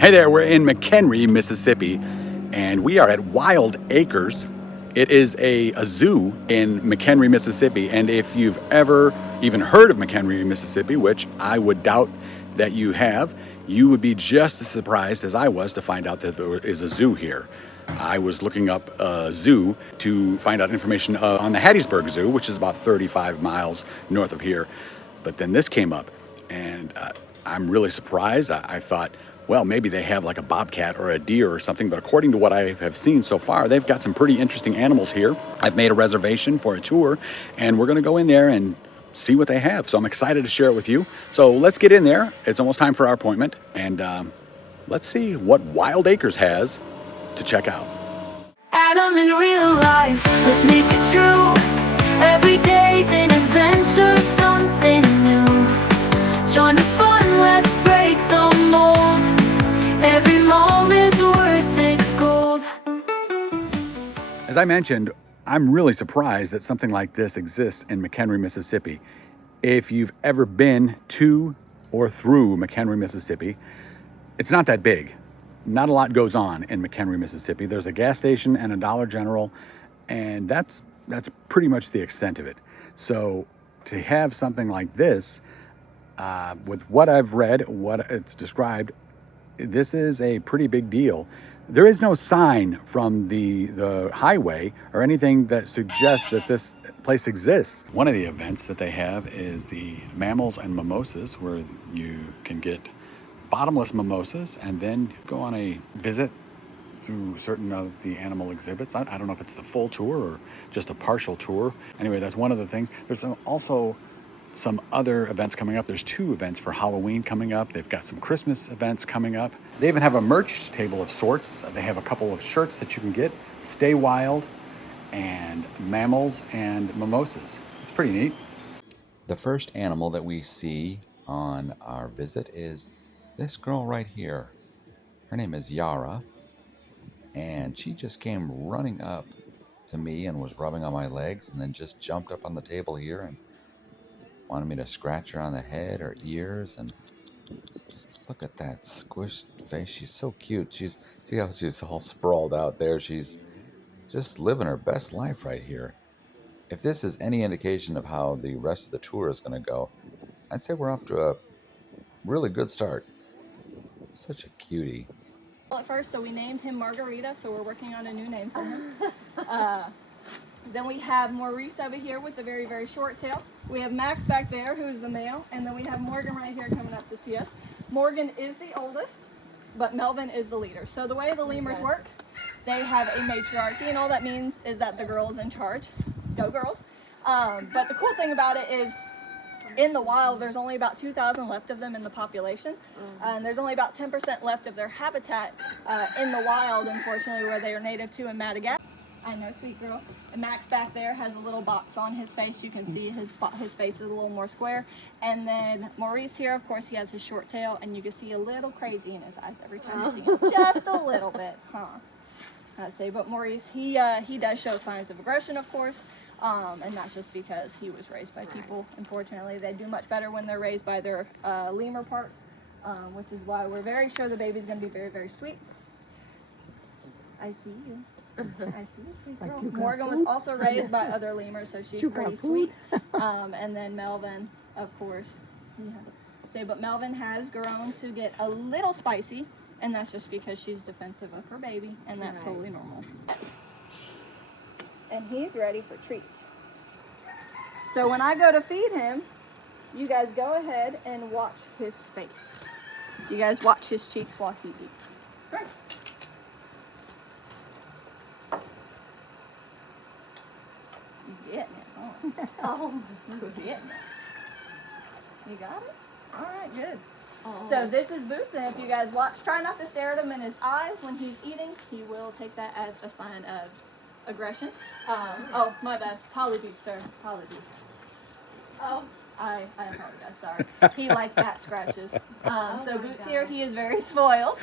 Hey there, we're in McHenry, Mississippi, and we are at Wild Acres. It is a zoo in McHenry, Mississippi, and if you've ever even heard of McHenry, Mississippi, which I would doubt that you have, you would be just as surprised as I was to find out that there is a zoo here. I was looking up a zoo to find out information on the Hattiesburg Zoo, which is about 35 miles north of here, but then this came up, and I'm really surprised. I thought, well, maybe they have like a bobcat or a deer or something, but according to what I have seen so far, they've got some pretty interesting animals here. I've made a reservation for a tour, and we're gonna go in there and see what they have. So I'm excited to share it with you. So let's get in there. It's almost time for our appointment, and let's see what Wild Acres has to check out. Adam in real life, let's make it true. Every day's an adventure, something new. Join the fun, let's break the mold. Every moment's worth its gold. As I mentioned, I'm really surprised that something like this exists in McHenry, Mississippi. If you've ever been to or through McHenry, Mississippi, it's not that big. Not a lot goes on in McHenry, Mississippi. There's a gas station and a Dollar General, and that's pretty much the extent of it. So to have something like this, with what I've read, what it's described, this is a pretty big deal. There is no sign from the highway or anything that suggests that this place exists. One of the events that they have is the Mammals and Mimosas, where you can get bottomless mimosas and then go on a visit through certain of the animal exhibits. I don't know if it's the full tour or just a partial tour. Anyway, that's one of the things. There's also some other events coming up. There's 2 events for Halloween coming up. They've got some Christmas events coming up. They even have a merch table of sorts. They have a couple of shirts that you can get. Stay Wild and Mammals and Mimosas. It's pretty neat. The first animal that we see on our visit is this girl right here. Her name is Yara, and she just came running up to me and was rubbing on my legs and then just jumped up on the table here and wanted me to scratch her on the head or ears, and just look at that squished face. She's so cute. See how she's all sprawled out there. She's just living her best life right here. If this is any indication of how the rest of the tour is going to go, I'd say we're off to a really good start. Such a cutie. Well, at first, so we named him Margarita, so we're working on a new name for him. Then we have Maurice over here with the very, very short tail. We have Max back there, who's the male, and then we have Morgan right here coming up to see us. Morgan is the oldest, but Melvin is the leader. So the way the lemurs work, they have a matriarchy, and all that means is that the girl is in charge. Go girls. But the cool thing about it is, in the wild, there's only about 2,000 left of them in the population, and there's only about 10% left of their habitat in the wild, unfortunately, where they are native to in Madagascar. I know, sweet girl. And Max back there has a little box on his face. You can see his face is a little more square. And then Maurice here, of course, he has his short tail, and you can see a little crazy in his eyes every time you see him. Just a little bit, huh? I'd say, but Maurice, he does show signs of aggression, of course, and that's just because he was raised by people. Unfortunately, they do much better when they're raised by their lemur parts, which is why we're very sure the baby's going to be very, very sweet. I see you. I see you, sweet girl. Morgan was also raised by other lemurs, so she's pretty sweet. And then Melvin, of course. Yeah. But Melvin has grown to get a little spicy, and that's just because she's defensive of her baby, and that's totally normal. And he's ready for treats. So when I go to feed him, you guys go ahead and watch his face. You guys watch his cheeks while he eats. Great. Getting it, huh? Oh, getting it. You got it? All right, good. Oh. So this is Boots, and if you guys watch, try not to stare at him in his eyes when he's eating. He will take that as a sign of aggression. Oh, my bad. Apologies, sir. Apologies. Oh, I apologize. Sorry. He likes back scratches. So Boots here, he is very spoiled.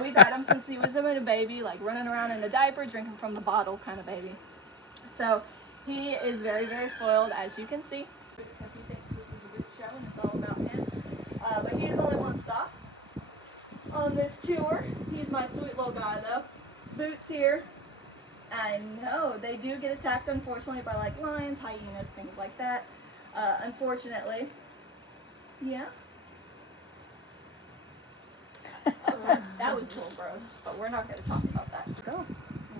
We've had him since he was a baby, like running around in a diaper, drinking from the bottle kind of baby. So he is very, very spoiled, as you can see, because he thinks this is a good show and it's all about him. But he is only one stop. on this tour. He's my sweet little guy though. Boots here. I know, they do get attacked unfortunately by like lions, hyenas, things like that. Unfortunately. Yeah. That was a little gross, but we're not going to talk about that. Go.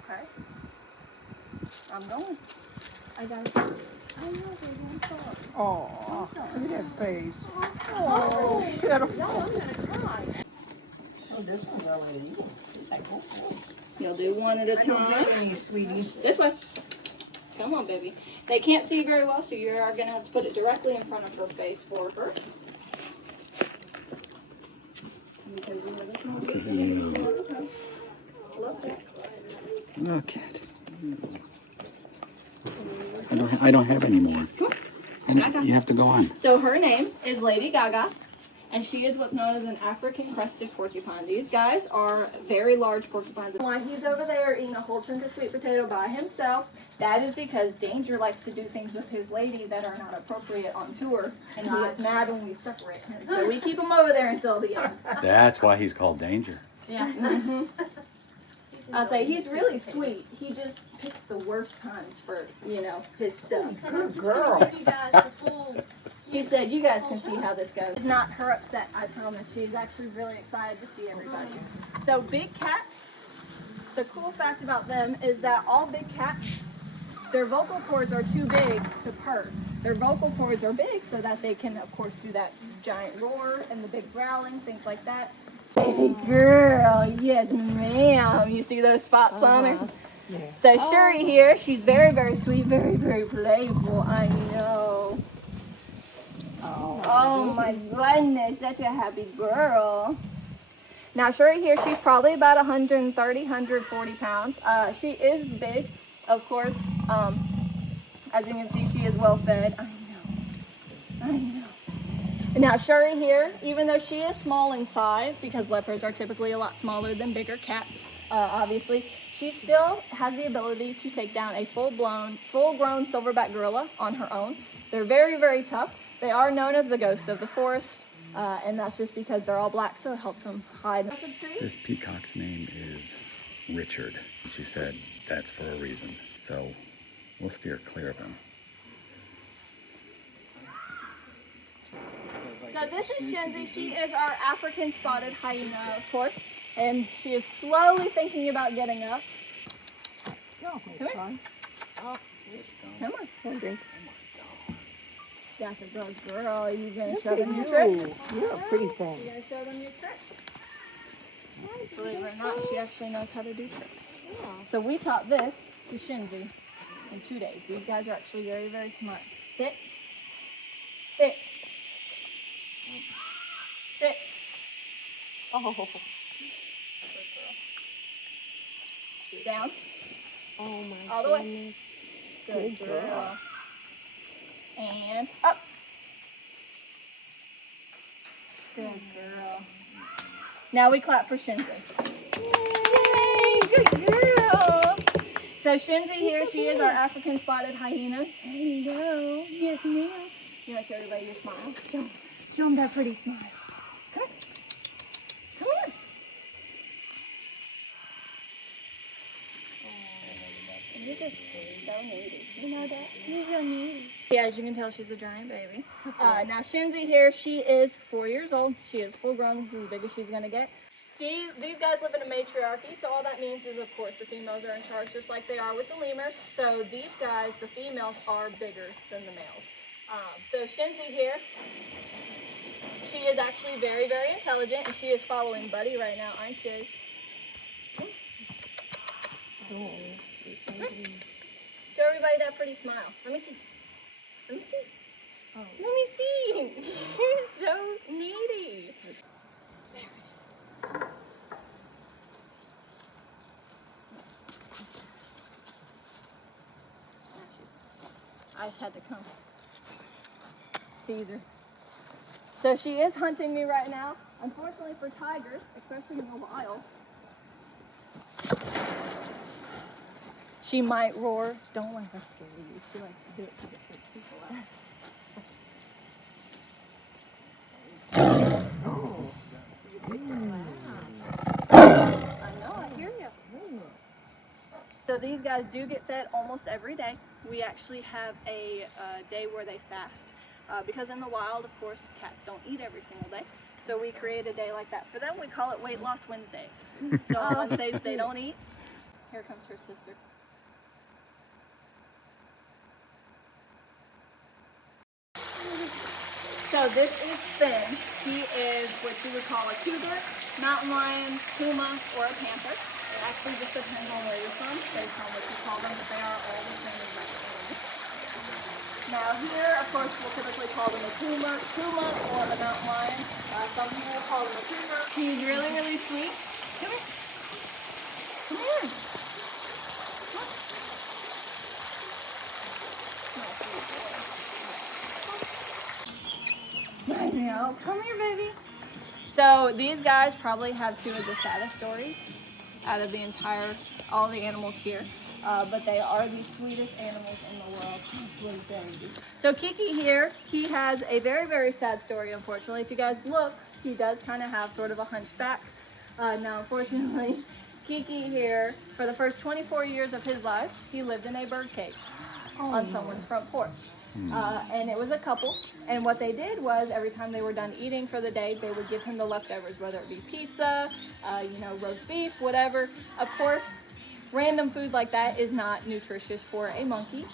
Okay. I'm going. I got it. I know, baby, I'm sorry. Oh, look at that face. Oh, Beautiful. no, I'm going to cry. Oh, this one's already eaten. You'll do one at a time. You sweetie. This way. Come on, baby. They can't see very well, so you are going to have to put it directly in front of her face for her. Look at. I don't have any more. You have to go on. So her name is Lady Gaga, and she is what's known as an African crested porcupine. These guys are very large porcupines. Why he's over there eating a whole chunk of sweet potato by himself, that is because Danger likes to do things with his lady that are not appropriate on tour, and he gets mad when we separate him. So we keep him over there until the end. That's why he's called Danger. Yeah. I'll say he's really sweet. He just picks the worst times for, his stuff. Good girl. You guys the full. He said, you guys can see how this goes. It's not her upset, I promise. She's actually really excited to see everybody. So big cats, the cool fact about them is that all big cats, their vocal cords are too big to purr. Their vocal cords are big so that they can, of course, do that giant roar and the big growling, things like that. Baby girl, yes ma'am. You see those spots on her? Yeah. So Shuri here, she's very, very sweet, very, very playful. I know. Oh my goodness, such a happy girl. Now Shuri here, she's probably about 130, 140 pounds. She is big, of course. As you can see, she is well fed. I know. Now Shuri here, even though she is small in size, because leopards are typically a lot smaller than bigger cats, obviously, she still has the ability to take down a full-grown silverback gorilla on her own. They're very, very tough. They are known as the ghosts of the forest, and that's just because they're all black, so it helps them hide. This peacock's name is Richard. She said that's for a reason, so we'll steer clear of him. So this is Shenzi. She is our African spotted hyena, of course, and she is slowly thinking about getting up. No, Come it's fine. Come on, have a drink. That's a gross girl. Are you going to show them your tricks? You're a pretty You thing. going to show them your tricks? Believe it or not, she actually knows how to do tricks. So we taught this to Shenzi in 2 days. These guys are actually very, very smart. Sit. Sit. Sit. Oh. Down. Oh my All the way. Good girl. And up. Good girl. Now we clap for Shenzi. Yay! Good girl. So Shenzi here, she is our African spotted hyena. There you go. Yes, ma'am. You want to show everybody your smile? Show them that pretty smile. Come on. Come on. You're just so needy. You know that? You're so needy. Yeah, as you can tell, she's a giant baby. Now Shenzi here, she is 4 years old. She is full grown. This is as big as she's going to get. These guys live in a matriarchy, so all that means is, of course, the females are in charge, just like they are with the lemurs. So these guys, the females, are bigger than the males. So Shenzi here, she is actually very, very intelligent, and she is following Buddy right now, aren't you? Show everybody that pretty smile. Let me see. Let me see. Oh. Let me see. You're so needy. I just had to come feed her. So she is hunting me right now. Unfortunately for tigers, especially in the wild, she might roar. Don't let her scare you. She likes to do it to get people out. So these guys do get fed almost every day. We actually have a day where they fast. Because in the wild, of course, cats don't eat every single day. So we create a day like that for them. We call it Weight Loss Wednesdays. So on Wednesdays they don't eat. Here comes her sister. So this is Finn. He is what you would call a cougar, mountain lion, puma, or a panther. It actually just depends on where you're from, based on what you call them, but they are all the same exact animals. Now here, of course, we'll typically call them a puma or a mountain lion. Some people will call them a cougar. He's really, really sweet. Come here. Come here. No, come here, baby. So these guys probably have two of the saddest stories out of all the animals here. But they are the sweetest animals in the world. Sweet baby. So Kiki here, he has a very, very sad story, unfortunately. If you guys look, he does kind of have sort of a hunchback. Now, unfortunately, Kiki here, for the first 24 years of his life, he lived in a bird cage on someone's front porch. And it was a couple, and what they did was every time they were done eating for the day, they would give him the leftovers, whether it be pizza, roast beef, whatever. Of course, random food like that is not nutritious for a monkey.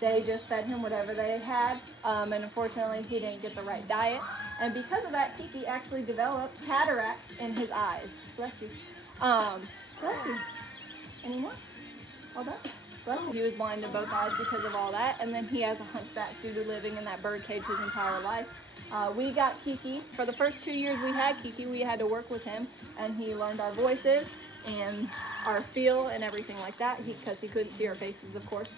They just fed him whatever they had, and unfortunately he didn't get the right diet. And because of that, Kiki actually developed cataracts in his eyes. Bless you. Bless you. Any more? All done? Bless you. He was blind in both eyes because of all that, and then he has a hunchback due to living in that bird cage his entire life. We got Kiki. For the first 2 years we had Kiki, we had to work with him, and he learned our voices and our feel and everything like that, because he couldn't see our faces, of course.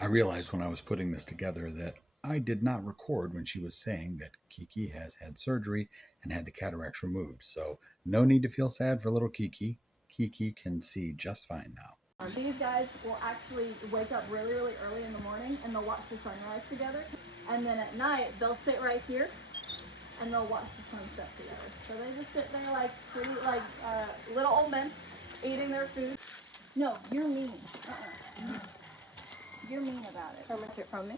I realized when I was putting this together that I did not record when she was saying that Kiki has had surgery and had the cataracts removed. So no need to feel sad for little Kiki. Kiki can see just fine now. These guys will actually wake up really, really early in the morning, and they'll watch the sunrise together. And then at night, they'll sit right here and they'll watch the sunset together. So they just sit there like pretty, little old men eating their food. No, you're mean. You're mean about it. Permit it from me.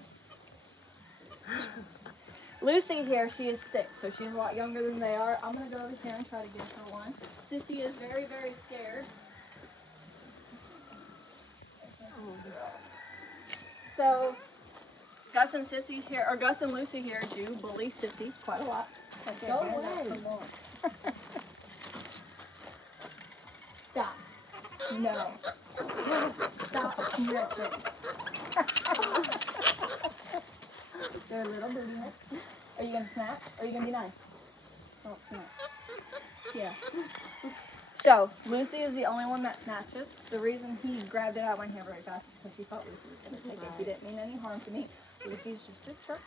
Lucy here, she is 6, so she's a lot younger than they are. I'm going to go over here and try to give her one. Sissy is very, very scared. So Gus and Sissy here, or Gus and Lucy here, do bully Sissy quite a lot. Okay, go away. Stop. No. Stop sniffing. They're little booty nuts. Are you gonna snap? Or are you gonna be nice? Don't snap. Yeah. So, Lucy is the only one that snatches. The reason he grabbed it out of my hand really fast is because he thought Lucy was going to take it. He didn't mean any harm to me. Lucy's just a jerk.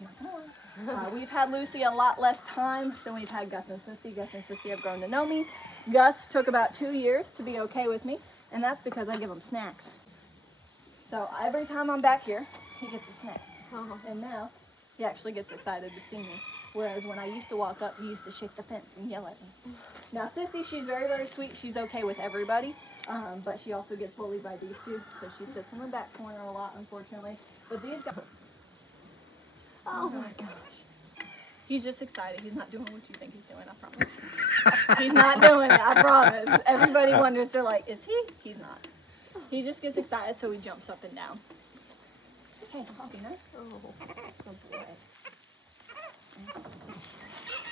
Not gonna lie. We've had Lucy a lot less time than we've had Gus and Sissy. Gus and Sissy have grown to know me. Gus took about 2 years to be okay with me, and that's because I give him snacks. So every time I'm back here, he gets a snack. And now, he actually gets excited to see me. Whereas when I used to walk up, he used to shake the fence and yell at me. Now Sissy, she's very, very sweet. She's okay with everybody, but she also gets bullied by these two. So she sits in the back corner a lot, unfortunately. But these guys, oh my gosh. He's just excited. He's not doing what you think he's doing, I promise. He's not doing it, I promise. Everybody wonders, they're like, is he? He's not. He just gets excited, so he jumps up and down. Hey, Poppy, nice. Oh, good boy.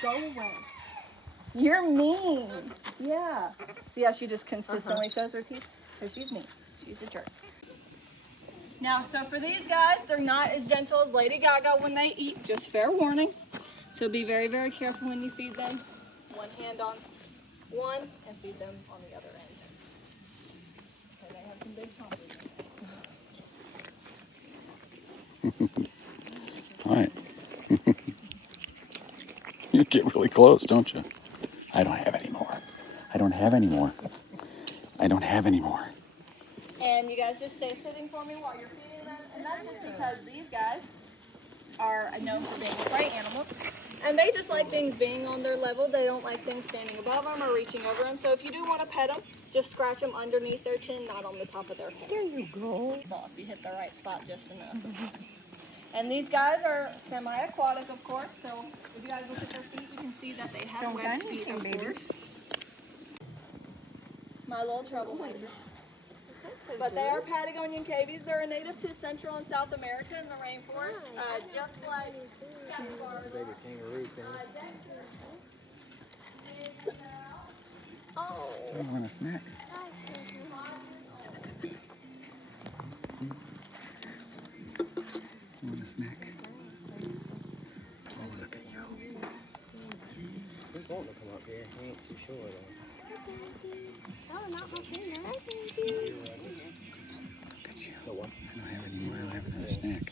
Go away. You're mean. Yeah. See how she just consistently shows her teeth? So she's mean. She's a jerk. Now, so for these guys, they're not as gentle as Lady Gaga when they eat. Just fair warning. So be very, very careful when you feed them. One hand on one and feed them on the other end. Okay, they have some big poppers. All right. You get really close, don't you? I don't have any more. I don't have any more. I don't have any more. And you guys just stay sitting for me while you're feeding them. And that's just because these guys are known for being prey animals. And they just like things being on their level. They don't like things standing above them or reaching over them. So if you do want to pet them, just scratch them underneath their chin, not on the top of their head. There you go. If you hit the right spot just enough. And these guys are semi-aquatic, of course. So if you guys look at their feet, you can see that they have webbed feet, of course. My little troublemaker. But they are Patagonian cavies. They're a native to Central and South America in the rainforest, just like capybars. Baby kangaroo thing. Oh. I want a snack. I want a snack. Oh, look at you. He's wanting to come up here. He ain't too sure though. Oh, not my finger. Look at you. So what? I don't have any more. I don't have another snack.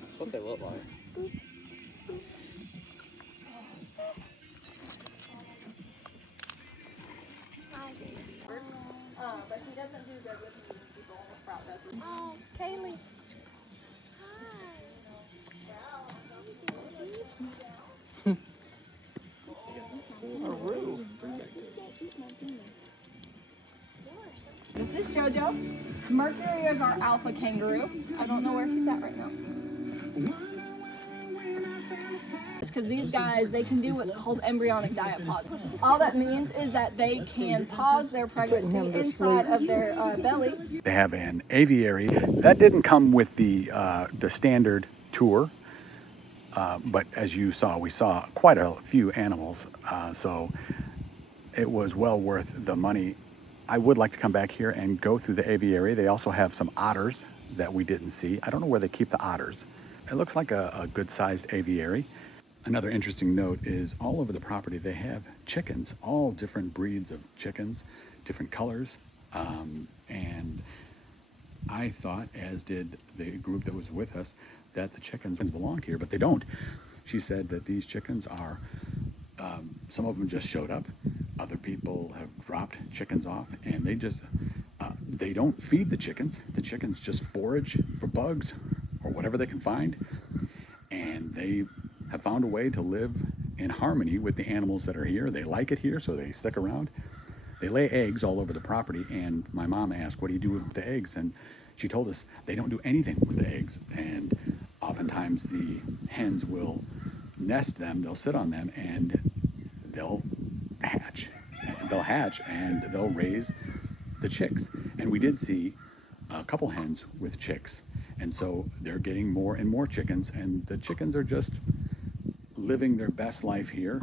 That's what they look like. But he doesn't do good with meeting people. Only Sprout does with Oh, Kaylee. This is JoJo. Mercury is our alpha kangaroo. I don't know where he's at right now. It's because these guys, they can do what's called embryonic diapause. All that means is that they can pause their pregnancy inside of their belly. They have an aviary that didn't come with the standard tour, but as you saw, we saw quite a few animals, so it was well worth the money. I would like to come back here and go through the aviary. They also have some otters that we didn't see. I don't know where they keep the otters. It looks like a good-sized aviary. Another interesting note is all over the property they have chickens, all different breeds of chickens, different colors, and I thought, as did the group that was with us, that the chickens belonged here, but they don't. She said that these chickens are, some of them just showed up. Other people have dropped chickens off, and they don't feed the chickens. The chickens just forage for bugs or whatever they can find, and they have found a way to live in harmony with the animals that are here. They like it here, so they stick around. They lay eggs all over the property, and my mom asked, what do you do with the eggs? And she told us they don't do anything with the eggs, and oftentimes the hens will nest them, they'll sit on them, and they'll hatch. And they'll raise the chicks. And we did see a couple hens with chicks, and so they're getting more and more chickens, and the chickens are just living their best life here,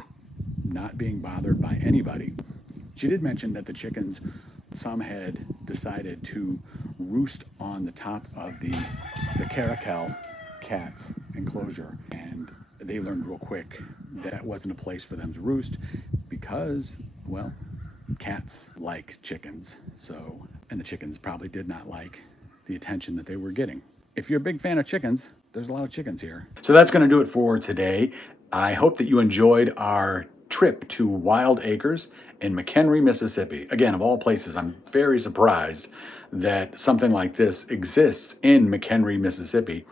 not being bothered by anybody. She did mention that the chickens, some had decided to roost on the top of the caracal cat's enclosure, and they learned real quick that wasn't a place for them to roost because, well, cats like chickens, so, and the chickens probably did not like the attention that they were getting. If you're a big fan of chickens, there's a lot of chickens here. So that's going to do it for today. I hope that you enjoyed our trip to Wild Acres in McHenry, Mississippi. Again, of all places, I'm very surprised that something like this exists in McHenry, Mississippi.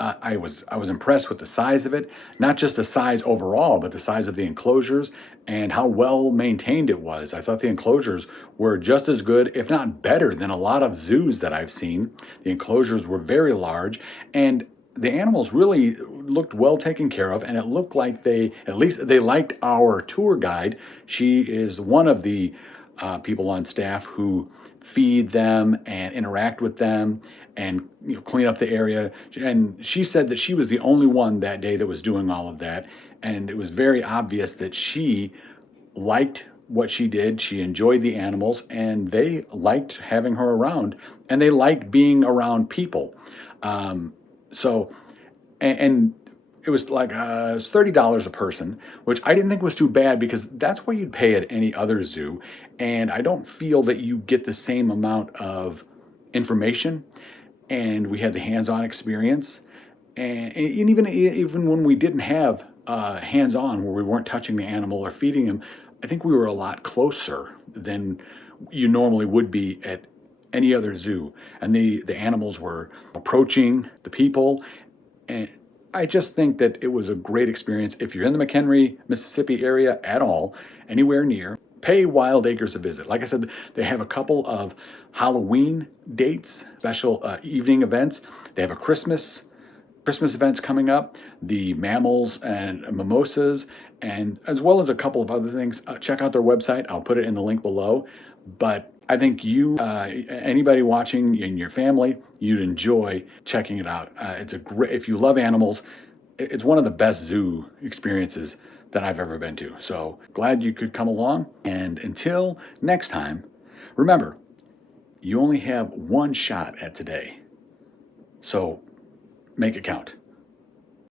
I was impressed with the size of it, not just the size overall, but the size of the enclosures and how well maintained it was. I thought the enclosures were just as good, if not better, than a lot of zoos that I've seen. The enclosures were very large, and the animals really looked well taken care of, and it looked like at least they liked our tour guide. She is one of the people on staff who feed them and interact with them and clean up the area. And she said that she was the only one that day that was doing all of that. And it was very obvious that she liked what she did. She enjoyed the animals, and they liked having her around, and they liked being around people. So it was like it was $30 a person, which I didn't think was too bad because that's what you'd pay at any other zoo. And I don't feel that you get the same amount of information. And we had the hands-on experience. And even when we didn't have hands-on, where we weren't touching the animal or feeding them, I think we were a lot closer than you normally would be at any other zoo. And the animals were approaching the people, and I just think that it was a great experience. If you're in the McHenry, Mississippi area at all, anywhere near, pay Wild Acres a visit. Like I said, they have a couple of Halloween dates, special evening events. They have a Christmas events coming up, the mammals and mimosas, and as well as a couple of other things. Check out their website. I'll put it in the link below. But I think you, anybody watching in your family, you'd enjoy checking it out. It's a great, if you love animals, it's one of the best zoo experiences that I've ever been to. So glad you could come along. And until next time, remember, you only have one shot at today. So make it count.